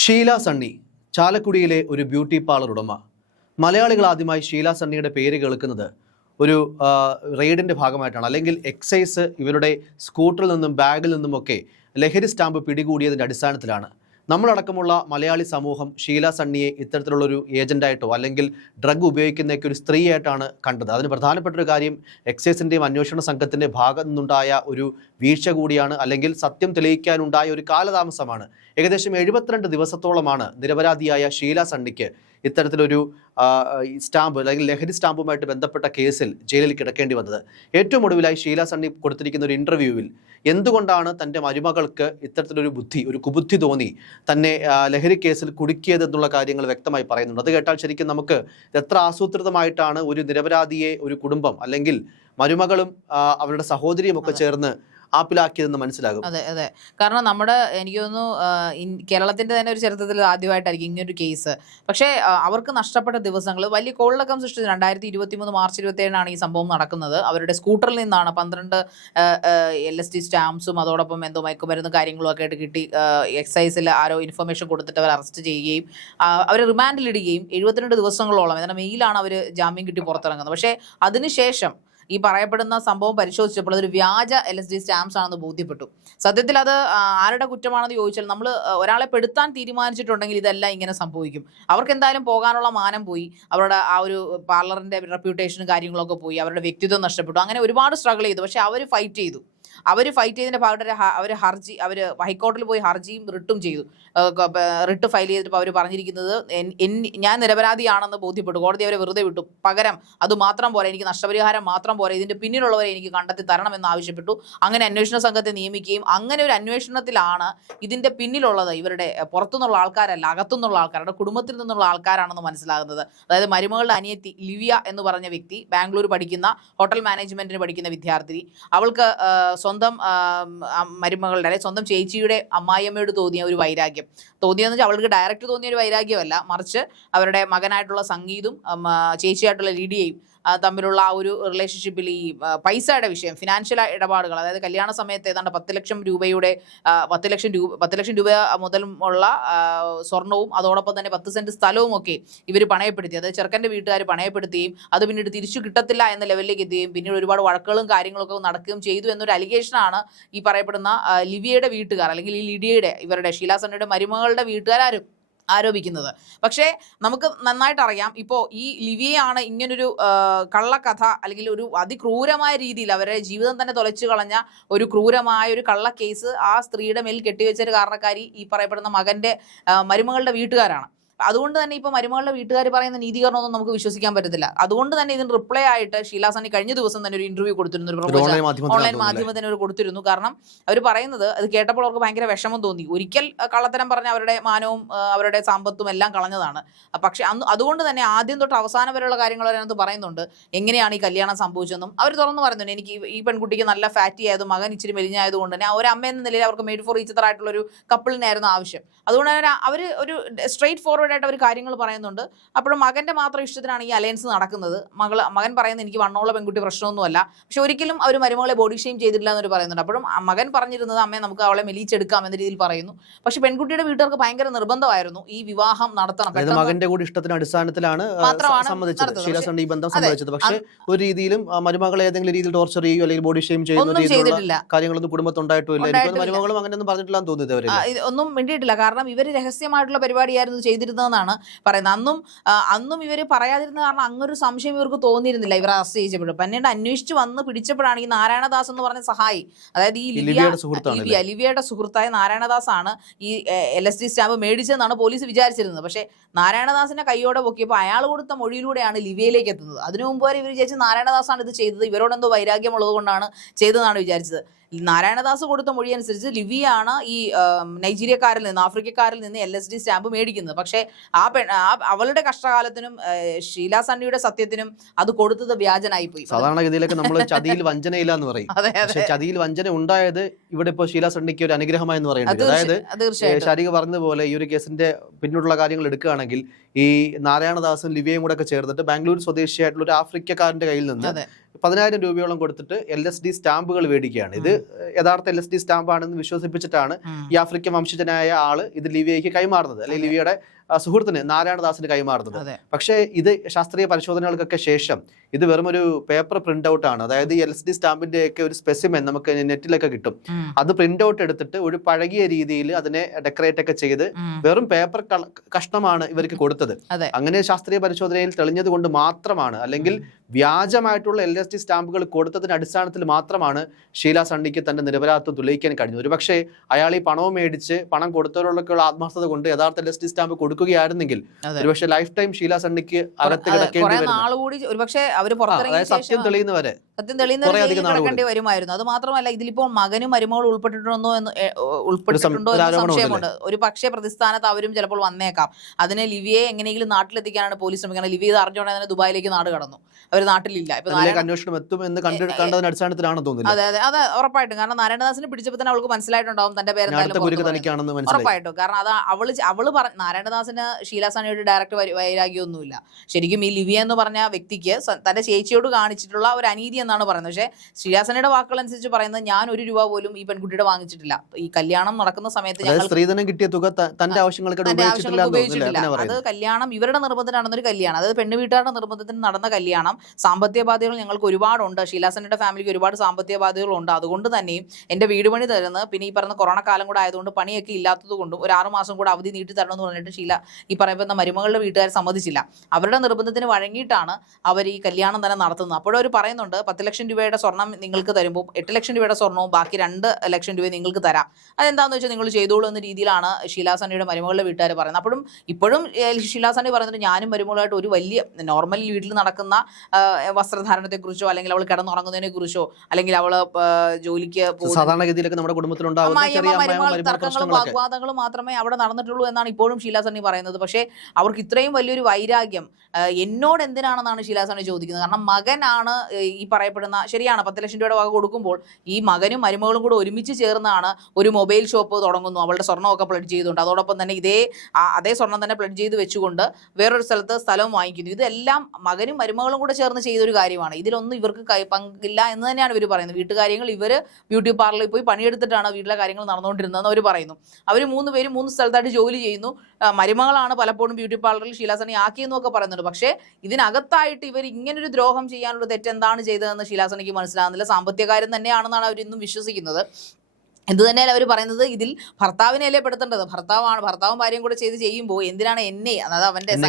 ഷീല സണ്ണി ചാലക്കുടിയിലെ ഒരു beauty parlour ഉടമ. മലയാളികൾ ആദ്യമായി ഷീല സണ്ണിയുടെ പേര് കേൾക്കുന്നത് ഒരു റെയ്ഡിൻ്റെ ഭാഗമായിട്ടാണ്. അല്ലെങ്കിൽ എക്സൈസ് ഇവരുടെ സ്കൂട്ടറിൽ നിന്നും ബാഗിൽ നിന്നുമൊക്കെ ലഹരി സ്റ്റാമ്പ് പിടികൂടിയതിൻ്റെ അടിസ്ഥാനത്തിലാണ്. നമ്മളടക്കമുള്ള മലയാളി സമൂഹം ഷീല സണ്ണിയെ ഇത്തരത്തിലുള്ളൊരു ഏജൻ്റായിട്ടോ അല്ലെങ്കിൽ ഡ്രഗ് ഉപയോഗിക്കുന്നതൊക്കെ ഒരു സ്ത്രീയായിട്ടാണ് കണ്ടത്. അതിന് പ്രധാനപ്പെട്ടൊരു കാര്യം എക്സൈസിൻ്റെയും അന്വേഷണ സംഘത്തിൻ്റെ ഭാഗത്തു നിന്നുണ്ടായ ഒരു വീഴ്ച കൂടിയാണ്, അല്ലെങ്കിൽ സത്യം തെളിയിക്കാനുണ്ടായ ഒരു കാലതാമസമാണ്. ഏകദേശം 72 ദിവസത്തോളമാണ് നിരപരാധിയായ ഷീല സണ്ണിക്ക് ഇത്തരത്തിലൊരു സ്റ്റാമ്പ് അല്ലെങ്കിൽ ലഹരി സ്റ്റാമ്പുമായിട്ട് ബന്ധപ്പെട്ട കേസിൽ ജയിലിൽ കിടക്കേണ്ടി വന്നത്. ഏറ്റവും ഒടുവിലായി ഷീല സണ്ണി കൊടുത്തിരിക്കുന്ന ഒരു ഇൻ്റർവ്യൂവിൽ എന്തുകൊണ്ടാണ് തൻ്റെ മരുമകൾക്ക് ഇത്തരത്തിലൊരു കുബുദ്ധി തോന്നി തന്നെ ലഹരി കേസിൽ കുടുക്കിയതെന്നുള്ള കാര്യങ്ങൾ വ്യക്തമായി പറയുന്നുണ്ട്. അത് കേട്ടാൽ ശരിക്കും നമുക്ക് എത്ര ആസൂത്രിതമായിട്ടാണ് ഒരു നിരപരാധിയെ ഒരു കുടുംബം അല്ലെങ്കിൽ മരുമകളും അവരുടെ സഹോദരിയും ഒക്കെ ചേർന്ന് ആപ്പിലാക്കിയതെന്ന് മനസ്സിലാകും. അതെ അതെ, കാരണം എനിക്ക് തോന്നുന്നു കേരളത്തിന്റെ തന്നെ ഒരു ചരിത്രത്തിൽ ആദ്യമായിട്ടായിരിക്കും ഇങ്ങനൊരു കേസ്. പക്ഷേ അവർക്ക് നഷ്ടപ്പെട്ട ദിവസങ്ങൾ വലിയ കോളിളക്കം സൃഷ്ടിച്ചു. 2023 മാർച്ച് 27 ഈ സംഭവം നടക്കുന്നത്. അവരുടെ സ്കൂട്ടറിൽ നിന്നാണ് 12 LSD സ്റ്റാമ്പ്സും അതോടൊപ്പം എന്തോ മയക്കുമരുന്ന് കാര്യങ്ങളും ഒക്കെ ആയിട്ട് കിട്ടി. എക്സൈസിൽ ആരോ ഇൻഫർമേഷൻ കൊടുത്തിട്ട് അവർ അറസ്റ്റ് ചെയ്യുകയും അവരെ റിമാൻഡിലിടുകയും 72 ദിവസങ്ങളോളം, എന്നാൽ മെയിലാണ് അവർ ജാമ്യം കിട്ടി പുറത്തിറങ്ങുന്നത്. പക്ഷേ അതിനുശേഷം ഈ പറയപ്പെടുന്ന സംഭവം പരിശോധിച്ചപ്പോൾ അതൊരു വ്യാജ LSD സ്റ്റാമ്പ്സ് ആണെന്ന് ബോധ്യപ്പെട്ടു. സത്യത്തിൽ അത് ആരുടെ കുറ്റമാണെന്ന് ചോദിച്ചാൽ, നമ്മൾ ഒരാളെ പെടുത്താൻ തീരുമാനിച്ചിട്ടുണ്ടെങ്കിൽ ഇതെല്ലാം ഇങ്ങനെ സംഭവിക്കും. അവർക്ക് എന്തായാലും പോകാനുള്ള മാനം പോയി, അവരുടെ ആ ഒരു പാർലറിന്റെ റെപ്യൂട്ടേഷനും കാര്യങ്ങളൊക്കെ പോയി, അവരുടെ വ്യക്തിത്വം നഷ്ടപ്പെട്ടു. അങ്ങനെ ഒരുപാട് സ്ട്രഗിൾ ചെയ്തു. പക്ഷെ അവർ ഫൈറ്റ് ചെയ്തതിന്റെ ഭാഗമായിട്ട് അവർ ഹൈക്കോടതിയിൽ പോയി ഹർജിയും റിട്ടും ചെയ്തു. റിട്ട് ഫയൽ ചെയ്തിട്ട് അവർ പറഞ്ഞിരിക്കുന്നത് ഞാൻ നിരപരാധിയാണെന്ന് ബോധ്യപ്പെട്ടു. കോടതി അവരെ വെറുതെ വിട്ടു. പകരം അത് മാത്രം പോരാ, എനിക്ക് നഷ്ടപരിഹാരം മാത്രം പോരാ, ഇതിന്റെ പിന്നിലുള്ളവരെ എനിക്ക് കണ്ടെത്തി തരണമെന്ന് ആവശ്യപ്പെട്ടു. അങ്ങനെ അന്വേഷണ സംഘത്തെ നിയമിക്കുകയും അങ്ങനെ ഒരു അന്വേഷണത്തിലാണ് ഇതിന്റെ പിന്നിലുള്ളത് ഇവരുടെ പുറത്തുനിന്നുള്ള ആൾക്കാരല്ല, അകത്തുനിന്നുള്ള ആൾക്കാരുടെ കുടുംബത്തിൽ നിന്നുള്ള ആൾക്കാരാണെന്ന് മനസ്സിലാകുന്നത്. അതായത് മരുമകളുടെ അനിയത്തി ലിവിയ എന്ന് പറഞ്ഞ വ്യക്തി ബാംഗ്ലൂർ പഠിക്കുന്ന ഹോട്ടൽ മാനേജ്മെന്റിന് പഠിക്കുന്ന വിദ്യാർത്ഥിനി. അവൾക്ക് സ്വന്തം മരുമകളുടെ അല്ലെ സ്വന്തം ചേച്ചിയുടെ അമ്മായിയമ്മയോട് തോന്നിയ ഒരു വൈരാഗ്യം തോന്നിയെന്ന് വെച്ചാൽ അവൾക്ക് ഡയറക്റ്റ് തോന്നിയ ഒരു വൈരാഗ്യമല്ല, മറിച്ച് അവരുടെ മകനായിട്ടുള്ള സംഗീതും ചേച്ചിയായിട്ടുള്ള ലിഡിയയും തമ്മിലുള്ള ആ ഒരു റിലേഷൻഷിപ്പിൽ ഈ പൈസയുടെ വിഷയം, ഫിനാൻഷ്യൽ ഇടപാടുകൾ, അതായത് കല്യാണ സമയത്ത് ഏതാണ്ട് 10 ലക്ഷം രൂപയുടെ 10 ലക്ഷം രൂപ മുതൽ ഉള്ള സ്വർണവും അതോടൊപ്പം തന്നെ 10 സെന്റ് സ്ഥലവും ഒക്കെ ഇവർ പണയപ്പെടുത്തി. അതായത് ചെറുക്കൻ്റെ വീട്ടുകാർ പണയപ്പെടുത്തുകയും അത് പിന്നീട് തിരിച്ചു കിട്ടത്തില്ല എന്ന ലെവലിലേക്ക് എത്തുകയും പിന്നീട് ഒരുപാട് വഴക്കുകളും കാര്യങ്ങളൊക്കെ നടക്കുകയും ചെയ്തു എന്നൊരു അലിഗേഷനാണ് ഈ പറയപ്പെടുന്ന ലിവിയയുടെ വീട്ടുകാർ, അല്ലെങ്കിൽ ഈ ലിഡിയയുടെ ഇവരുടെ ഷീല സണ്ണിയുടെ മരുമകളുടെ വീട്ടുകാരും ആരോപിക്കുന്നത്. പക്ഷേ നമുക്ക് നന്നായിട്ട് അറിയാം, ഇപ്പോൾ ഈ ലിവിയാണ് ഇങ്ങനൊരു കള്ളക്കഥ അല്ലെങ്കിൽ ഒരു അതിക്രൂരമായ രീതിയിൽ അവരുടെ ജീവിതം തന്നെ തുലച്ചു കളഞ്ഞ ഒരു ക്രൂരമായ ഒരു കള്ള കേസ് ആ സ്ത്രീയുടെ മേൽ കെട്ടിവെച്ചൊരു കാരണക്കാരി ഈ പറയപ്പെടുന്ന മരുമകളുടെ വീട്ടുകാരാണ്. അതുകൊണ്ട് തന്നെ ഇപ്പോൾ മരുമകളുടെ വീട്ടുകാർ പറയുന്ന നീതീകരണമൊന്നും നമുക്ക് വിശ്വസിക്കാൻ പറ്റത്തില്ല. അതുകൊണ്ട് തന്നെ ഇതിന് റിപ്ലൈ ആയിട്ട് ഷീല സണ്ണി കഴിഞ്ഞ ദിവസം തന്നെ ഒരു ഇന്റർവ്യൂ കൊടുത്തിരുന്നു, ഓൺലൈൻ മാധ്യമത്തിന് അവർ കൊടുത്തിരുന്നു. കാരണം അവർ പറയുന്നത് അത് കേട്ടപ്പോൾ അവർക്ക് ഭയങ്കര വിഷമം തോന്നി. ഒരിക്കൽ കള്ളത്തരം പറഞ്ഞ അവരുടെ മാനവും അവരുടെ സമ്പത്തും എല്ലാം കളഞ്ഞതാണ്. പക്ഷെ അതുകൊണ്ട് തന്നെ ആദ്യം തൊട്ട് അവസാനം വരെയുള്ള കാര്യങ്ങൾ അതിനകത്ത് പറയുന്നുണ്ട്. എങ്ങനെയാണ് ഈ കല്യാണം സംഭവിച്ചതെന്നും അവർ തുറന്നു പറയുന്നുണ്ട്. എനിക്ക് ഈ പെൺകുട്ടിക്ക് നല്ല ഫാറ്റി ആയതും മകൻ ഇച്ചിരി മെലിഞ്ഞായതുകൊണ്ട് തന്നെ ഒരു അമ്മ എന്ന നിലയിൽ അവർക്ക് മെയ്ഡ് ഫോർ ഈച്ച് അതർ ആയിട്ടുള്ള ഒരു കപ്പിളിനായിരുന്നു ആവശ്യം. അതുകൊണ്ട് തന്നെ അവർ ഒരു സ്ട്രെയിറ്റ് ഫോർവേഡ് ആയിട്ട് അവർ കാര്യങ്ങൾ പറയുന്നുണ്ട്. അപ്പോഴും മകന്റെ മാത്രം ഇഷ്ടത്തിനാണ് ഈ അലയൻസ് നടക്കുന്നത്. മകൻ പറയുന്നത് എനിക്ക് വണ്ണമുള്ള പെൺകുട്ടി പ്രശ്നമൊന്നുമല്ല, പക്ഷെ ഒരിക്കലും അവർ മരുമകളെ ബോഡി ഷെയിം ചെയ്തിട്ടില്ല എന്നൊരു പറയുന്നുണ്ട്. അപ്പോഴും മകൻ പറഞ്ഞിരുന്നത് അമ്മയെ നമുക്ക് അവളെ മെലിച്ചെടുക്കാം എന്ന രീതിയിൽ പറയുന്നു. പക്ഷെ പെൺകുട്ടിയുടെ വീട്ടുകാർക്ക് ഭയങ്കര നിർബന്ധമായിരുന്നു ഈ വിവാഹം നടത്തണം, മകന്റെ കൂടി ഇഷ്ടത്തിന് അടിസ്ഥാനത്തിലാണ് സമ്മതിച്ചത്, ഈ ബന്ധം സംഭവിച്ചത്. പക്ഷേ ഒരു രീതിയിലും മരുമകളെ ഏതെങ്കിലും രീതിയിൽ ടോർച്ചർ ചെയ്യുകയോ അല്ലെങ്കിൽ ബോഡി ഷെയിം ചെയ്യുന്ന കാര്യങ്ങളൊന്നും കുടുംബത്തുണ്ടായിട്ടില്ല. മരുമകളും അങ്ങനെയൊന്നും പറഞ്ഞിട്ടില്ല തോന്നുന്നത്, ഒന്നും വേണ്ടിയിട്ടില്ല. കാരണം ഇവര് രഹസ്യമായിട്ടുള്ള പരിപാടിയായിരുന്നു ചെയ്തിരുന്നത് ാണ് പറയുന്നത്. അന്നും ഇവർ പറയാതിരുന്ന കാരണം അങ്ങനൊരു സംശയം ഇവർക്ക് തോന്നിയിരുന്നില്ല. ഇവർ അറസ്റ്റ് ചെയ്യപ്പെട്ടു പിന്നീട് അന്വേഷിച്ച് വന്ന് പിടിച്ചപ്പോഴാണ് ഈ നാരായണദാസ് എന്ന് പറഞ്ഞ സഹായി, അതായത് ഈ ലിവിയയുടെ സുഹൃത്തായ നാരായണദാസ് ആണ് ഈ LSD സ്റ്റാമ്പ് മേടിച്ചതെന്നാണ് പോലീസ് വിചാരിച്ചിരുന്നത്. പക്ഷേ നാരായണദാസിനെ കൈയോടെ പൊക്കിയപ്പോൾ അയാൾ കൊടുത്ത മൊഴിയിലൂടെയാണ് ലിവിയയിലേക്ക് എത്തുന്നത്. അതിനു മുമ്പ് വരെ ഇവർ വിചാരിച്ച് നാരായണദാസാണ് ഇത് ചെയ്തത്, ഇവരോടെന്തോ വൈരാഗ്യമുള്ളത് കൊണ്ടാണ് ചെയ്തതെന്നാണ് വിചാരിച്ചത്. നാരായണദാസ് കൊടുത്ത മൊഴി അനുസരിച്ച് ലിവിയാണ് ഈ നൈജീരിയക്കാരിൽ നിന്ന് ആഫ്രിക്കക്കാരിൽ നിന്ന് LSD സ്റ്റാമ്പ് മേടിക്കുന്നത്. പക്ഷേ അവളുടെ കഷ്ടകാലത്തിനും ഷീല സണ്ണിയുടെ സത്യത്തിനും അത് കൊടുത്തത് വ്യാജനായി പോയി. സാധാരണഗതിയിലൊക്കെ നമ്മൾ ചതിയിൽ വഞ്ചനയില്ല എന്ന് പറയും. പക്ഷേ ചതിയിൽ വഞ്ചന ഉണ്ടായത് ഇവിടെ ഇപ്പോൾ ഷീല സണ്ണിക്ക് ഒരു അനുഗ്രഹമായി എന്ന് പറയുന്നത്. അതായത് ശാരിക പറഞ്ഞതുപോലെ ഈ ഒരു കേസിന്റെ പിന്നിലുള്ള കാര്യങ്ങൾ എടുക്കുകയാണെങ്കിൽ ഈ നാരായണദാസും ലിവിയയും കൂടെ ഒക്കെ ചേർന്നിട്ട് ബാംഗ്ലൂർ സ്വദേശിയായിട്ടുള്ള ഒരു ആഫ്രിക്കക്കാരന്റെ കയ്യിൽ നിന്ന് 10,000 രൂപയോളം കൊടുത്തിട്ട് LSD സ്റ്റാമ്പുകൾ മേടിക്കുകയാണ്. ഇത് യഥാർത്ഥ LSD സ്റ്റാമ്പാണെന്ന് വിശ്വസിപ്പിച്ചിട്ടാണ് ഈ ആഫ്രിക്കൻ വംശജനായ ആള് ഇത് ലിവിയയ്ക്ക് കൈമാറുന്നത്, അല്ലെങ്കിൽ ലിവിയയുടെ സുഹൃത്തിന് നാരായണദാസിന് കൈമാറുന്നത്. പക്ഷേ ഇത് ശാസ്ത്രീയ പരിശോധനകൾക്കൊക്കെ ശേഷം ഇത് വെറും ഒരു പേപ്പർ പ്രിന്റ് ഔട്ട് ആണ്. അതായത് LSD സ്റ്റാമ്പിന്റെ ഒക്കെ ഒരു സ്പെസിമെൻ നമുക്ക് നെറ്റിലൊക്കെ കിട്ടും. അത് പ്രിന്റ് ഔട്ട് എടുത്തിട്ട് ഒരു പഴകിയ രീതിയിൽ അതിനെ ഡെക്കറേറ്റ് ഒക്കെ ചെയ്ത് വെറും പേപ്പർ കഷ്ണമാണ് ഇവർക്ക് കൊടുത്തത്. അങ്ങനെ ശാസ്ത്രീയ പരിശോധനയിൽ തെളിഞ്ഞത് കൊണ്ട് മാത്രമാണ്, അല്ലെങ്കിൽ വ്യാജമായിട്ടുള്ള LSD സ്റ്റാമ്പുകൾ കൊടുത്തതിന്റെ അടിസ്ഥാനത്തിൽ മാത്രമാണ് ഷീല സണ്ണിക്ക് തന്റെ നിരപരാധിത്വം തെളിയിക്കാൻ കഴിഞ്ഞത്. ഒരു പക്ഷേ അയാൾ ഈ പണവും മേടിച്ച് പണം കൊടുത്തവരോടൊക്കെയുള്ള ആത്മാർത്ഥത കൊണ്ട് യഥാർത്ഥ LSD സ്റ്റാമ്പ് കൊടുക്കുകയായിരുന്നെങ്കിൽ ഒരുപക്ഷെ ലൈഫ് ടൈം ഷീല സണ്ണിക്ക് അകത്ത് കിടക്കേണ്ടി സത്യം തെളിയുന്നവരെ കിടക്കേണ്ടി വരുമായിരുന്നു. അത് മാത്രമല്ല, ഇതിലിപ്പോൾ മകനും മരുമകളും ഉൾപ്പെട്ടിട്ടുണ്ടോ എന്ന് സംശയമുണ്ട്. ഒരു പക്ഷേ പ്രതിസ്ഥാനത്ത് അവരും ചിലപ്പോൾ വന്നേക്കാം. അതിനെ ലിവിയെ എങ്ങനെയെങ്കിലും നാട്ടിലെത്തിക്കാനാണ് പോലീസ് ശ്രമിക്കുന്നത്. ലിവിയെ അറിഞ്ഞുകൊണ്ട് തന്നെ ദുബായിലേക്ക് നാട് കടന്നു. അവർ നാട്ടിലില്ല. അന്വേഷണം എത്തും എന്ന് കണ്ടതിന് അടിസ്ഥാനത്തിലാണെന്ന് തോന്നുന്നു. അതെ അതെ അതെ, ഉറപ്പായിട്ടും. കാരണം നാരായണദാസിനെ പിടിച്ചപ്പോൾ തന്നെ അവൾക്ക് മനസ്സിലായിട്ടുണ്ടാവും തന്റെ പേര് ഉറപ്പായിട്ടും. കാരണം അത് അവള് നാരായണദാസിന് ഷീല സണ്ണിയുടെ ഡയറക്റ്റ് വൈരാഗ്യമൊന്നുമില്ല. ശരിക്കും ഈ ലിവിയ എന്ന് പറഞ്ഞ വ്യക്തിക്ക് തന്റെ ചേച്ചിയോട് കാണിച്ചിട്ടുള്ള ഒരു അനീതി എന്നാണ് പറയുന്നത്. പക്ഷേ ഷീല സണ്ണിയുടെ വാക്കുകൾ അനുസരിച്ച് പറയുന്നത്, ഞാൻ 1 രൂപ പോലും ഈ പെൺകുട്ടിയുടെ വാങ്ങിച്ചിട്ടില്ല. ഈ കല്യാണം നടക്കുന്ന സമയത്ത് ഞങ്ങൾ സ്ത്രീധനം കിട്ടിയ തുക തന്റെ ആവശ്യങ്ങൾക്ക് ഉപയോഗിച്ചിട്ടില്ല. അത് കല്യാണം ഇവരുടെ നിർബന്ധത്തിന് നടന്നൊരു കല്യാണം, അതായത് പെണ്ണ് വീട്ടുകാരുടെ നിർബന്ധത്തിന് നടന്ന കല്യാണം. സാമ്പത്തിക ബാധ്യതകൾ ഞങ്ങൾക്ക് ഒരുപാടുണ്ട്. ഷീല സണ്ണിയുടെ ഫാമിലിക്ക് ഒരുപാട് സാമ്പത്തിക ബാധ്യതകളുണ്ട്. അതുകൊണ്ട് തന്നെയും എന്റെ വീട് പണി തരുന്നത്, പിന്നെ ഈ പറഞ്ഞ കൊറോണ കാലം കൂടെ ആയതുകൊണ്ട് പണിയൊക്കെ ഇല്ലാത്തത് കൊണ്ടും ഒരു 6 മാസം കൂടെ അവധി നീട്ടി തരണമെന്ന് പറഞ്ഞിട്ട് ഷീല ഈ പറയുന്ന മരുമകളുടെ വീട്ടുകാർ സമ്മതിച്ചില്ല. അവരുടെ നിർബന്ധത്തിന് വഴങ്ങിയിട്ടാണ് അവർ ഈ കല്യാണം തന്നെ നടത്തുന്നത്. അപ്പോഴും അവർ പറയുന്നുണ്ട് 10 ലക്ഷം രൂപയുടെ സ്വർണം നിങ്ങൾക്ക് തരുമ്പോൾ 8 ലക്ഷം രൂപയുടെ സ്വർണവും ബാക്കി 2 ലക്ഷം രൂപ നിങ്ങൾക്ക് തരാം. അതെന്താണെന്ന് വെച്ചാൽ നിങ്ങൾ ചെയ്തോളൂ എന്ന രീതിയിലാണ് ഷീല സണ്ണിയുടെ മരുമകളുടെ വീട്ടുകാർ പറയുന്നത്. അപ്പോഴും ഇപ്പോഴും ഷീല സണ്ണി പറയുന്നത്, ഞാനും മരുമകളായിട്ട് ഒരു വലിയ നോർമൽ വീട്ടിൽ നടക്കുന്ന വസ്ത്രധാരണത്തെക്കുറിച്ചോ അല്ലെങ്കിൽ അവൾ കിടന്നുറങ്ങുന്നതിനെ കുറിച്ചോ അല്ലെങ്കിൽ അവള് ജോലിക്ക് സാധാരണഗതിയിലൊക്കെ നമ്മുടെ കുടുംബത്തിലുണ്ടാകുന്ന തർക്കങ്ങളും വാഗ്വാദങ്ങളും മാത്രമേ അവിടെ നടന്നിട്ടുള്ളൂ എന്നാണ് ഇപ്പോഴും ഷീല സണ്ണി പറയുന്നത്. പക്ഷേ അവർക്ക് ഇത്രയും വലിയൊരു വൈരാഗ്യം എന്നോട് എന്തിനാണെന്നാണ് ഷീല സണ്ണി ചോദിക്കുന്നത്. കാരണം മകനാണ് ഈ പറയപ്പെടുന്ന, ശരിയാണ് 10 ലക്ഷം രൂപയുടെ വക കൊടുക്കുമ്പോൾ ഈ മകനും മരുമകളും കൂടെ ഒരുമിച്ച് ചേർന്നാണ് ഒരു മൊബൈൽ ഷോപ്പ് തുടങ്ങുന്നു. അവളുടെ സ്വർണ്ണമൊക്കെ പ്ലഡ് ചെയ്തുകൊണ്ട്, അതോടൊപ്പം തന്നെ അതേ സ്വർണ്ണം തന്നെ പ്ലഡ് ചെയ്ത് വെച്ചുകൊണ്ട് വേറൊരു സ്ഥലത്ത് സ്ഥലവും വാങ്ങിക്കുന്നു. ഇതെല്ലാം മകനും മരുമകളും കൂടെ ചേർന്ന് ചെയ്തൊരു കാര്യമാണ്. ഇതിലൊന്നും ഇവർക്ക് പങ്കില്ല എന്ന് തന്നെയാണ് ഇവർ പറയുന്നത്. വീട്ടുകാര്യങ്ങൾ ഇവർ ബ്യൂട്ടി പാർലറിൽ പോയി പണിയെടുത്തിട്ടാണ് വീട്ടിലെ കാര്യങ്ങൾ നടന്നുകൊണ്ടിരുന്നതെന്ന് അവർ പറയുന്നു. അവർ 3 പേരും 3 സ്ഥലത്തായിട്ട് ജോലി ചെയ്യുന്നു. മരുമകളാണ് പലപ്പോഴും ബ്യൂട്ടി പാർലറിൽ ഷീല സണ്ണി ആക്കിയെന്നൊക്കെ പറയുന്നുണ്ട്. പക്ഷേ ഇതിനകത്തായിട്ട് ഇവർ ഇങ്ങനൊരു ദ്രോഹം ചെയ്യാനുള്ള തെറ്റെന്താണ് ചെയ്തതെന്ന് ഷീല സണ്ണിക്ക് മനസ്സിലാകുന്നില്ല. സാമ്പത്തിക കാര്യം തന്നെയാണെന്നാണ് അവരിന്നും വിശ്വസിക്കുന്നത്. എന്ത് തന്നെയല്ല അവർ പറയുന്നത്, ഇതിൽ ഭർത്താവിനെയല്ലേ പെടുത്തേണ്ടത്. ഭർത്താവും ഭാര്യയും കൂടെ ചെയ്യുമ്പോൾ എന്തിനാണ് എന്നെ, അതായത് എന്നെ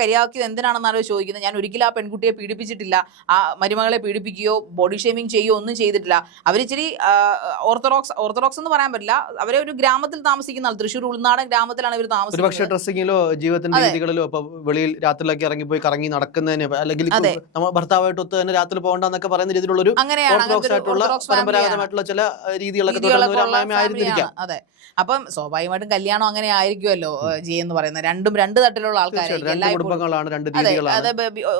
കരുവാക്കിയത് എന്തിനാണെന്നാണ് അവർ ചോദിക്കുന്നത്. ഞാൻ ഒരിക്കലും ആ പെൺകുട്ടിയെ പീഡിപ്പിച്ചിട്ടില്ല, ആ മരുമകളെ പീഡിപ്പിക്കുകയോ ബോഡി ഷേമിങ് ചെയ്യുകയോ ഒന്നും ചെയ്തിട്ടില്ല. അവരിച്ചിരി ഓർത്തഡോക്സ് എന്ന് പറയാൻ പറ്റില്ല. അവരെ ഒരു ഗ്രാമത്തിൽ താമസിക്കുന്ന ആൾ, തൃശ്ശൂർ ഉൾനാടൻ ഗ്രാമത്തിലാണ് ഇവർ താമസിക്കുന്നത്. ഡ്രസ്സിങ്ങിലോ ജീവിതത്തിന്റെ രീതികളിലോ വെളിയിൽ രാത്രിയിലൊക്കെ ഇറങ്ങിപ്പോയി കറങ്ങി നടക്കുന്നതിന്, അല്ലെങ്കിൽ ഭർത്താവായിട്ട് ഒത്ത് തന്നെ രാത്രി പോകണ്ടെന്നൊക്കെ പറയുന്ന രീതിയിലുള്ള ഒരു പരമ്പരാഗതമായിട്ടുള്ള ചില രീതികളൊക്കെ. അതെ, അപ്പം സ്വാഭാവികമായിട്ടും കല്യാണം അങ്ങനെ ആയിരിക്കുമല്ലോ എന്ന് പറയുന്നത്. രണ്ട് തട്ടിലുള്ള ആൾക്കാരായിരിക്കും. അതെ,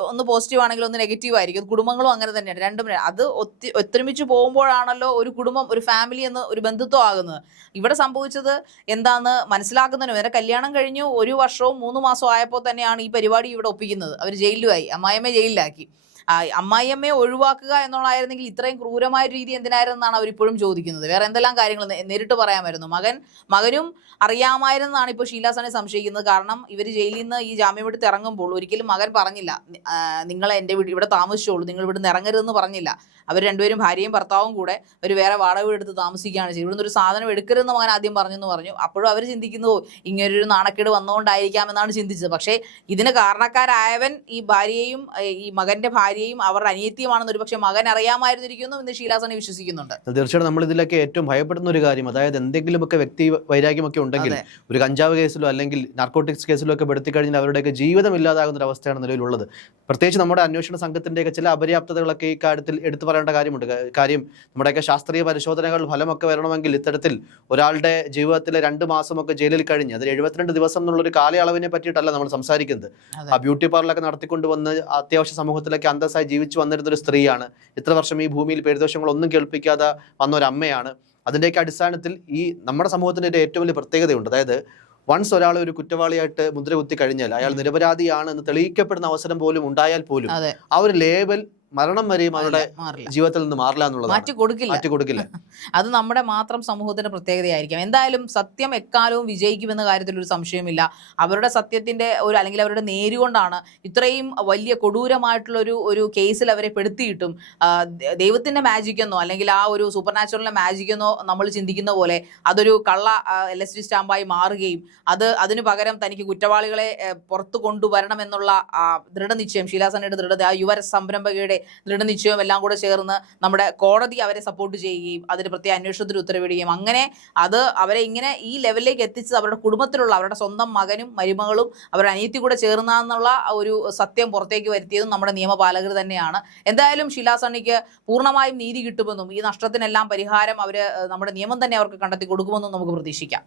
ഒന്ന് പോസിറ്റീവ് ആണെങ്കിൽ ഒന്ന് നെഗറ്റീവ് ആയിരിക്കും. കുടുംബങ്ങളും അങ്ങനെ തന്നെയാണ്. രണ്ടും അത് ഒത്തൊരുമിച്ച് പോകുമ്പോഴാണല്ലോ ഒരു കുടുംബം, ഒരു ഫാമിലി എന്ന് ഒരു ബന്ധുത്വം ആകുന്നത്. ഇവിടെ സംഭവിച്ചത് എന്താന്ന് മനസ്സിലാക്കുന്നതിന് വരെ കല്യാണം കഴിഞ്ഞു 1 വർഷവും 3 മാസവും ആയപ്പോൾ തന്നെയാണ് ഈ പരിപാടി ഇവിടെ ഒപ്പിക്കുന്നത്. അവർ ജയിലിലുമായി, അമ്മായിയമ്മയെ ജയിലിലാക്കി. അമ്മായിയമ്മയെ ഒഴിവാക്കുക എന്നുള്ളതായിരുന്നെങ്കിൽ ഇത്രയും ക്രൂരമായ രീതി എന്തിനായിരുന്നെന്നാണ് അവരിപ്പോഴും ചോദിക്കുന്നത്. വേറെ എന്തെല്ലാം കാര്യങ്ങൾ നേരിട്ട് പറയാമായിരുന്നു. മകനും അറിയാമായിരുന്നാണ് ഇപ്പോൾ ഷീല സണ്ണി സംശയിക്കുന്നത്. കാരണം ഇവർ ജയിലിൽ നിന്ന് ഈ ജാമ്യം എടുത്ത് ഇറങ്ങുമ്പോൾ ഒരിക്കലും മകൻ പറഞ്ഞില്ല, നിങ്ങൾ എൻ്റെ വീട് ഇവിടെ താമസിച്ചോളൂ, നിങ്ങൾ ഇവിടുന്ന് ഇറങ്ങരുതെന്ന് പറഞ്ഞില്ല. അവർ രണ്ടുപേരും ഭാര്യയും ഭർത്താവും കൂടെ ഒരു വേറെ വാടക വീട് എടുത്ത് താമസിക്കുകയാണ് ചെയ്തത്. ഇവിടുന്ന് ഒരു സാധനം എടുക്കരുതെന്ന് മകൻ ആദ്യം പറഞ്ഞെന്ന് പറഞ്ഞു. അപ്പോഴും അവർ ചിന്തിക്കുന്നു, ഇങ്ങനൊരു നാണക്കേട് വന്നുകൊണ്ടായിരിക്കാം എന്നാണ് ചിന്തിച്ചത്. പക്ഷേ ഇതിന് കാരണക്കാരായവൻ ഈ ഭാര്യയും ഈ മകന്റെ ഭാര്യയും അവരുടെ അനിയത്തിയുമാണെന്ന് ഒരുപക്ഷെ മകൻ അറിയാമായിരുന്നിരിക്കുന്നു എന്ന് ഷീല സണ്ണി വിശ്വസിക്കുന്നുണ്ട്. തീർച്ചയായിട്ടും നമ്മൾ ഇതിലൊക്കെ ഏറ്റവും ഭയപ്പെടുന്ന ഒരു കാര്യം, അതായത് എന്തെങ്കിലുമൊക്കെ വ്യക്തി വൈരാഗ്യമൊക്കെ ഉണ്ടെങ്കിൽ ഒരു കഞ്ചാവ് കേസിലോ അല്ലെങ്കിൽ നാർക്കോട്ടിക്സ് കേസിലോ ഒക്കെ പെടുത്തി കഴിഞ്ഞാൽ അവരുടെയൊക്കെ ജീവിതം ഇല്ലാതാകുന്ന ഒരു അവസ്ഥയാണ് നിലവിലുള്ളത്. പ്രത്യേകിച്ച് നമ്മുടെ അന്വേഷണ സംഘത്തിന്റെയൊക്കെ ചില അപര്യാപ്തതകളൊക്കെ ഈ കാര്യത്തിൽ എടുത്തു പറയേണ്ട കാര്യമുണ്ട്. കാര്യം നമ്മുടെയൊക്കെ ശാസ്ത്രീയ പരിശോധനകൾ ഫലമൊക്കെ വരണമെങ്കിൽ ഇത്തരത്തിൽ ഒരാളുടെ ജീവിതത്തിലെ 2 മാസമൊക്കെ ജയിലിൽ കഴിഞ്ഞ് അതിൽ 72 ദിവസം എന്നുള്ളൊരു കാലയളവിനെ പറ്റിയിട്ടല്ല നമ്മൾ സംസാരിക്കുന്നത്. ആ ബ്യൂട്ടി പാർലറൊക്കെ നടത്തിക്കൊണ്ടുവന്ന് അത്യാവശ്യ സമൂഹത്തിലൊക്കെ അന്തസ്സായി ജീവിച്ചു വന്നിരുന്ന ഒരു സ്ത്രീയാണ്. ഇത്ര വർഷം ഈ ഭൂമിയിൽ പേരുദോഷങ്ങളൊന്നും കേൾപ്പിക്കാതെ വന്ന ഒരു അമ്മയാണ്. അതിൻ്റെയൊക്കെ അടിസ്ഥാനത്തിൽ ഈ നമ്മുടെ സമൂഹത്തിൻ്റെ ഏറ്റവും വലിയ പ്രത്യേകതയുണ്ട്. അതായത് വൺസ് ഒരാൾ ഒരു കുറ്റവാളിയായിട്ട് മുദ്ര കുത്തി കഴിഞ്ഞാൽ അയാൾ നിരപരാധിയാണ് എന്ന് തെളിയിക്കപ്പെടുന്ന അവസരം പോലും ഉണ്ടായാൽ പോലും ആ ഒരു ലേബൽ മരണം വരെയും അവരുടെ മാറില്ല, ജീവിതത്തിൽ നിന്ന് മാറില്ല എന്നുള്ളത് മാറ്റി കൊടുക്കില്ല. അത് നമ്മുടെ മാത്രം സമൂഹത്തിന്റെ പ്രത്യേകതയായിരിക്കാം. എന്തായാലും സത്യം എക്കാലവും വിജയിക്കുമെന്ന കാര്യത്തിൽ ഒരു സംശയമില്ല. അവരുടെ സത്യത്തിന്റെ അല്ലെങ്കിൽ അവരുടെ നേരുകൊണ്ടാണ് ഇത്രയും വലിയ കൊടൂരമായിട്ടുള്ള ഒരു കേസിൽ അവരെ പെടുത്തിയിട്ടും ദൈവത്തിന്റെ മാജിക്കെന്നോ അല്ലെങ്കിൽ ആ ഒരു സൂപ്പർ നാച്ചുറലിന്റെ മാജിക്കെന്നോ നമ്മൾ ചിന്തിക്കുന്ന പോലെ അതൊരു കള്ള LSD സ്റ്റാമ്പായി മാറുകയും അതിനു പകരം തനിക്ക് കുറ്റവാളികളെ പുറത്തു കൊണ്ടുവരണം എന്നുള്ള ദൃഢനിശ്ചയം, ഷീലാ സണ്ണിയുടെ ദൃഢത, ആ യുവ സംരംഭകയുടെ ദൃഢനിശ്ചയം എല്ലാം കൂടെ ചേർന്ന് നമ്മുടെ കോടതി അവരെ സപ്പോർട്ട് ചെയ്യുകയും അതിന് പ്രത്യേക അന്വേഷണത്തിന് ഉത്തരവിടുകയും അങ്ങനെ അവരെ ഇങ്ങനെ ഈ ലെവലിലേക്ക് എത്തിച്ചത് അവരുടെ കുടുംബത്തിലുള്ള അവരുടെ സ്വന്തം മകനും മരുമകളും അവരുടെ അനിയത്തി കൂടെ ചേർന്നുള്ള ഒരു സത്യം പുറത്തേക്ക് വരുത്തിയതും നമ്മുടെ നിയമപാലകർ തന്നെയാണ്. എന്തായാലും ഷീലാ സണ്ണിക്ക് പൂർണ്ണമായും നീതി കിട്ടുമെന്നും ഈ നഷ്ടത്തിനെല്ലാം പരിഹാരം നമ്മുടെ നിയമം തന്നെ അവർക്ക് കണ്ടെത്തി കൊടുക്കുമെന്നും നമുക്ക് പ്രതീക്ഷിക്കാം.